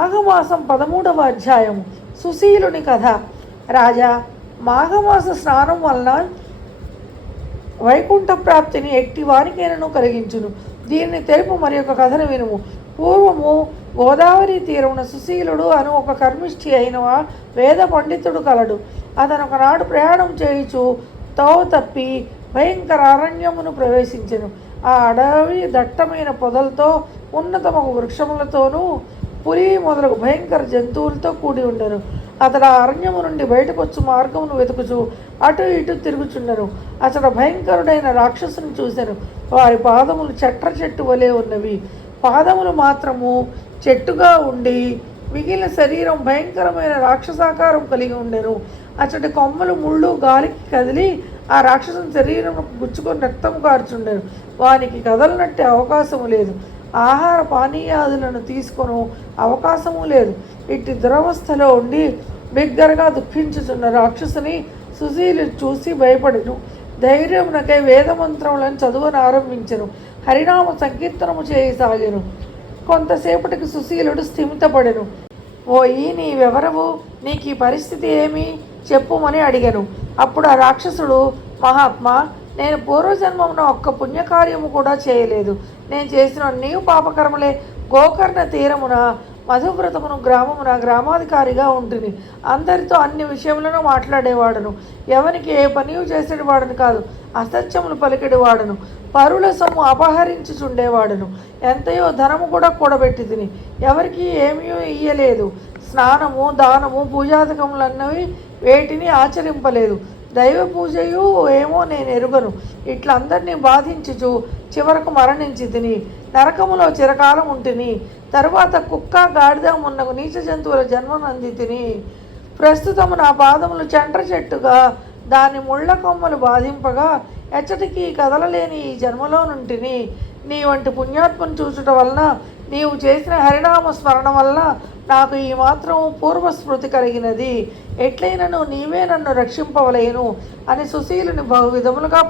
మాఘమాసం పదమూడవ అధ్యాయం సుశీలుని కథ. రాజా మాఘమాస స్నానం వలన వైకుంఠ ప్రాప్తిని ఎట్టి వారికైనను కలిగించును. దీన్ని తెలుపు మరి ఒక కథను వినుము. పూర్వము గోదావరి తీరమున సుశీలుడు అను ఒక కర్మిష్ఠి అయిన వేద పండితుడు కలడు. అతను ఒకనాడు ప్రయాణం చేయుచు తో తప్పి భయంకర అరణ్యమును ప్రవేశించెను. ఆ అడవి దట్టమైన పొదలతో ఉన్నతమగు వృక్షములతోనూ పులి మొదలగు భయంకర జంతువులతో కూడి ఉండను. అతడు ఆ అరణ్యము నుండి బయటకు వచ్చు మార్గమును వెతుకుచు అటు ఇటు తిరుగుచుండెను. అతడు భయంకరుడైన రాక్షసుని చూశాను వారి పాదములు చెట్ర చెట్టు వలె ఉన్నవి. పాదములు మాత్రము చెట్టుగా ఉండి మిగిలిన శరీరం భయంకరమైన రాక్షసాకారం కలిగి ఉండెను. అతడి కొమ్మలు ముళ్ళు గాలికి కదిలి ఆ రాక్షసుని శరీరం గుచ్చుకొని రక్తం కార్చుండెను. వానికి కదలనట్టే అవకాశము లేదు. ఆహార పానీయాదులను తీసుకొను అవకాశము లేదు. ఇట్టి దురవస్థలో ఉండి బిగ్గరగా దుఃఖించుచున్న రాక్షసుని సుశీలు చూసి భయపడెను. ధైర్యమునకై వేదమంత్రములను చదువును ఆరంభించెను. హరినామ సంకీర్తనము చేయసాగెను కొంతసేపటికి సుశీలుడు స్థిమితపడెను. ఓ ఈ నీవెవరవు నీకు ఈ పరిస్థితి ఏమి? చెప్పుమని అడిగాను. అప్పుడు ఆ రాక్షసుడు మహాత్మా నేను పూర్వజన్మమున ఒక్క పుణ్యకార్యము కూడా చేయలేదు. నేను చేసిన నీవు పాపకర్మలే. గోకర్ణ తీరమున మధువ్రతమును గ్రామమున గ్రామాధికారిగా ఉంటుంది అందరితో అన్ని విషయములను మాట్లాడేవాడును. ఎవరికి ఏ పని చేసేవాడును కాదు అసత్యములు పలికెడివాడును పరుల సొమ్ము అపహరించుచుండేవాడును. ఎంతయో ధనము కూడా కూడబెట్టి తిని ఎవరికి ఏమీ ఇయ్యలేదు. స్నానము దానము పూజాధికములన్నవి వేటిని ఆచరింపలేదు. దైవ పూజయు ఏమో నేను ఎరుగను. ఇట్లా అందరినీ బాధించుచు చివరకు మరణించి తిని నరకములో చిరకాలం ఉంటిని తరువాత కుక్క గాడిద ఉన్న నీచ జంతువుల జన్మనంది తిని ప్రస్తుతము నా పాదములు చెంట్ర చెట్టుగా దాని ముళ్ళ కొమ్మలు బాధింపగా ఎచ్చటికి కదలలేని ఈ జన్మలో నుంటిని నీ వంటి పుణ్యాత్మను చూచుట వలన నీవు చేసిన హరినామ స్మరణ వలన నాకు ఈ మాత్రం పూర్వస్మృతి కలిగినది. ఎట్లయినను నీవే నన్ను రక్షింపవలేను అని సుశీలుని బహు విధములుగా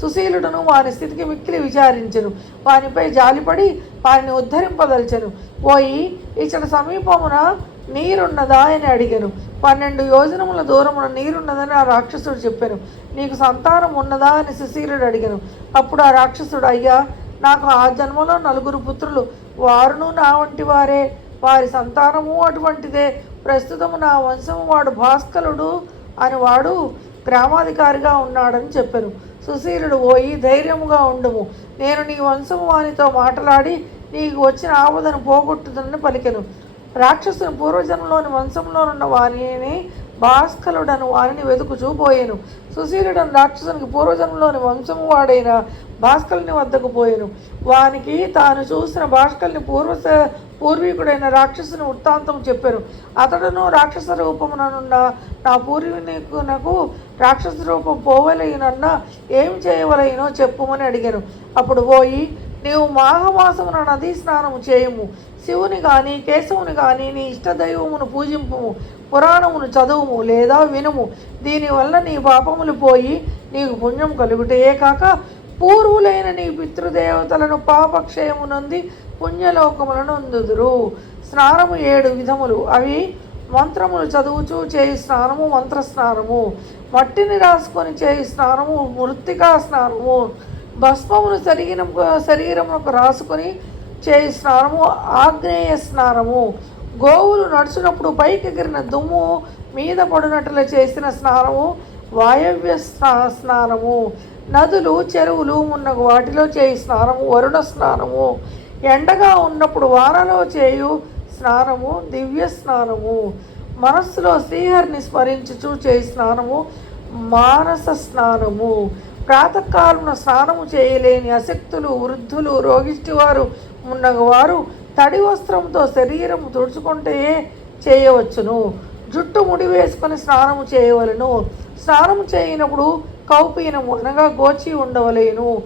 సుశీలుడును వాని స్థితికి మిక్కిలి విచారించను. వానిపై జాలిపడి వారిని ఉద్ధరింపదలచను. పోయి ఇచ్చట సమీపమున నీరున్నదా అని అడిగాను. పన్నెండు యోజనముల దూరమున నీరున్నదని ఆ రాక్షసుడు చెప్పాను. నీకు సంతానం ఉన్నదా అని సుశీలుడు అడిగాను. అప్పుడు ఆ రాక్షసుడు అయ్యా నాకు ఆ జన్మలో నలుగురు పుత్రులు. వారును నా వంటి వారే. వారి సంతానము అటువంటిదే. ప్రస్తుతము నా వంశము వాడు భాస్కరుడు అని వాడు గ్రామాధికారిగా ఉన్నాడని చెప్పాను. సుశీలుడు పోయి ధైర్యముగా ఉండుము. నేను నీ వంశము వానితో మాట్లాడి నీకు వచ్చిన ఆపదను పోగొట్టుదని పలికెను. రాక్షసుని పూర్వజన్మలోని వంశంలోనున్న వారిని భాస్కరుడను వారిని వెతుకుచూ పోయాను. సుశీలుడను రాక్షసునికి పూర్వజన్మలోని వంశము వాడైన భాస్కల్ని వద్దకు పోయాను. వానికి తాను చూసిన భాస్కల్ని పూర్వ పూర్వీకుడైన రాక్షసుని వృత్తాంతం చెప్పాను అతడును రాక్షస రూపముననున్న నా పూర్వీకునకు రాక్షస రూపం పోవలైనన్న ఏం చేయవలైనో చెప్పుమని అడిగాను. అప్పుడు పోయి నీవు మాఘమాసమున నదీ స్నానము చేయము. శివుని కానీ కేశవుని కానీ నీ ఇష్టదైవమును పూజింపుము. పురాణమును చదువుము లేదా వినుము. దీనివల్ల నీ పాపములు పోయి నీకు పుణ్యం కలుగుటయే కాక పూర్వులైన నీ పితృదేవతలను పాపక్షయము నొంది పుణ్యలోకములను అందుదురు. స్నానము ఏడు విధములు. అవి మంత్రములు చదువుచూ చేయి స్నానము మంత్ర స్నానము మట్టిని రాసుకొని చేయి స్నానము మృత్తికా స్నానము. భస్మమును శరీరం శరీరమునకు రాసుకొని చేయి స్నానము ఆగ్నేయ స్నానము. గోవులు నడుచున్నప్పుడు పైకెగిరిన దుమ్ము మీద పడినట్లు చేసిన స్నానము వాయవ్య స్నా స్నానము. నదులు చెరువులు ఉన్న వాటిలో చేయి స్నానము వరుణ స్నానము. ఎండగా ఉన్నప్పుడు వారలో చేయు స్నానము దివ్య స్నానము. మనస్సులో శ్రీహరిని స్మరించుచు చేయి స్నానము మానస స్నానము. ప్రాతకాలమున స్నానము చేయలేని అశక్తులు వృద్ధులు రోగిష్టి వారు ఉన్నవారు తడి వస్త్రంతో శరీరం తుడుచుకుంటే చేయవచ్చును. జుట్టు ముడి వేసుకొని స్నానము చేయవలను. స్నానం చేయనప్పుడు కౌపీనము అనగా గోచి ఉండవలేను.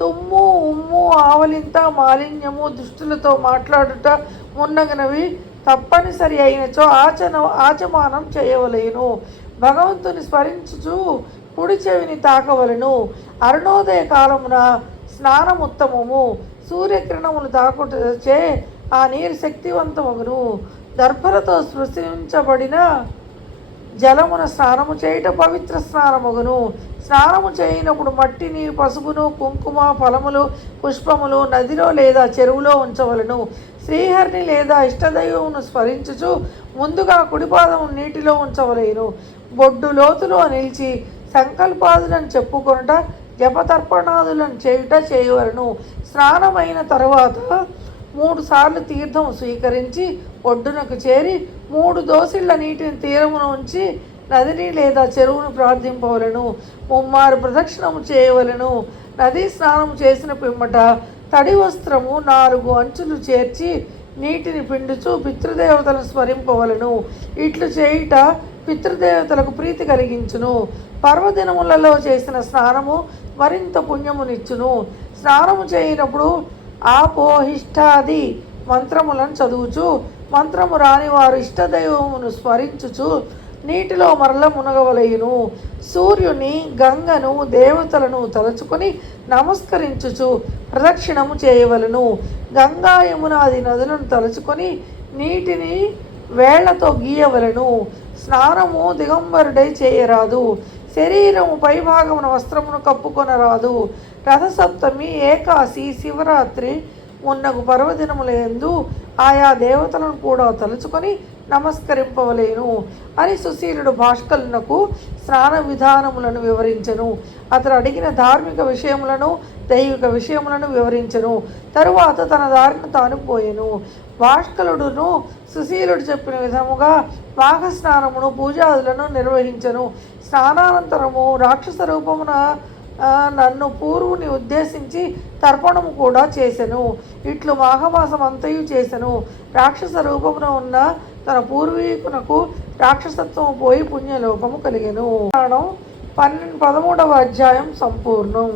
తుమ్ము ఉమ్ము ఆవలింత మాలిన్యము దుష్టులతో మాట్లాడుట మున్నగినవి తప్పనిసరి అయినచో ఆచన ఆచమానం చేయవలేను. భగవంతుని స్మరించుచు కుడి చెవిని తాకవలను. అరుణోదయ కాలమున స్నానముత్తమము. సూర్యకిరణములు తాకుటచే ఆ నీరు శక్తివంతమగును. దర్భలతో స్పృశించబడిన జలమున స్నానము చేయుట పవిత్ర స్నానమగును. స్నానము చేయనప్పుడు మట్టిని పసుపును కుంకుమ ఫలములు పుష్పములు నదిలో లేదా చెరువులో ఉంచవలను. శ్రీహరిని లేదా ఇష్టదైవమును స్మరించుచు ముందుగా కుడిపాదము నీటిలో ఉంచవలేను. బొడ్డు లోతులో నిలిచి సంకల్పాదులను చెప్పుకొనుట జపతర్పణాదులను చేయుట చేయవలను. స్నానమైన తరువాత మూడు సార్లు తీర్థం స్వీకరించి ఒడ్డునకు చేరి మూడు దోసిళ్ళ నీటిని తీరమున ఉంచి నదిని లేదా చెరువును ప్రార్థింపవలను. ముమ్మారు ప్రదక్షిణము చేయవలను. నదీ స్నానం చేసిన పిమ్మట తడి వస్త్రము నాలుగు అంచులు చేర్చి నీటిని పిండుచు పితృదేవతలను స్మరింపవలను. ఇట్లు చేయుట పితృదేవతలకు ప్రీతి కలిగించును. పర్వదినములలో చేసిన స్నానము మరింత పుణ్యమునిచ్చును. స్నానము చేయనప్పుడు ఆపోహిష్టాది మంత్రములను చదువుచు మంత్రము రాని వారు ఇష్టదైవమును స్మరించుచు నీటిలో మరల మునగవలయును. సూర్యుని గంగను దేవతలను తలుచుకొని నమస్కరించుచు ప్రదక్షిణము చేయవలను. గంగా యమునాది నదులను తలుచుకొని నీటిని వేళ్ళతో గీయవలను. స్నానము దిగంబరుడై చేయరాదు. శరీరము పైభాగమున వస్త్రమును కప్పుకొనరాదు. రథసప్తమి ఏకాశి శివరాత్రి ఉన్నకు పర్వదినములందు ఆయా దేవతలను కూడా తలుచుకొని నమస్కరింపవలేను అని సుశీలుడు భాష్కలునకు స్నాన విధానములను వివరించెను. అతడు అడిగిన ధార్మిక విషయములను దైవిక విషయములను వివరించెను. తరువాత తన దారిని తాను పోయెను. భాష్కలుడును సుశీలుడు చెప్పిన విధముగా మాఘ స్నానమును పూజాదులను నిర్వహించెను. స్నానానంతరము రాక్షస రూపమున నన్ను పూర్వుని ఉద్దేశించి తర్పణము కూడా చేసెను. ఇట్లు మాఘమాసం అంతయు చేసెను. రాక్షస రూపమున ఉన్న తన పూర్వీకునకు రాక్షసత్వం పోయి పుణ్యలోకము కలిగెను. పురాణం పన్నెండు పదమూడవ అధ్యాయం సంపూర్ణం.